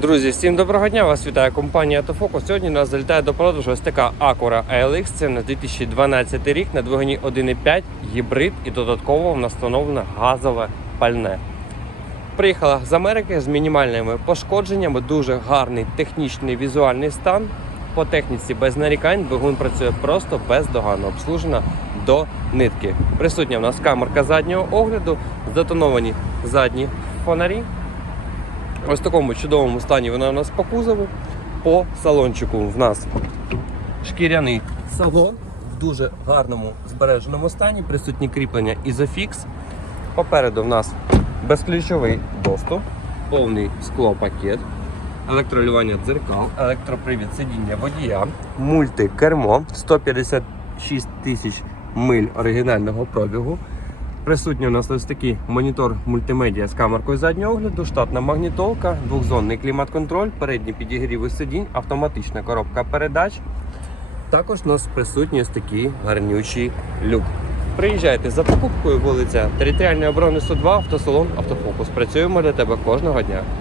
Друзі, всім доброго дня! Вас вітає компанія Автофокус. Сьогодні нас залітає до продажу ось така Acura ALX. Це на 2012 рік на двигуні 1.5 гібрид і додатково в нас встановлено газове пальне. Приїхала з Америки з мінімальними пошкодженнями, дуже гарний технічний візуальний стан. По техніці без нарікань двигун працює просто бездоганно, обслужена до нитки. Присутня в нас камерка заднього огляду, затоновані задні фонарі. Ось в такому чудовому стані вона у нас по кузову. По салончику в нас шкіряний салон в дуже гарному збереженому стані. Присутні кріплення Isofix. Попереду в нас безключовий доступ, повний склопакет, електролювання дзеркал, електропривід сидіння водія, мультикермо, 156 тисяч миль оригінального пробігу. Присутній у нас ось такий монітор мультимедіа з камеркою заднього огляду, штатна магнітолка, двохзонний клімат-контроль, передні підігріви сидінь, автоматична коробка передач. Також у нас присутній ось такий гарнючий люк. Приїжджайте за покупкою, вулиця Територіальної оборони 102, автосалон Автофокус. Працюємо для тебе кожного дня.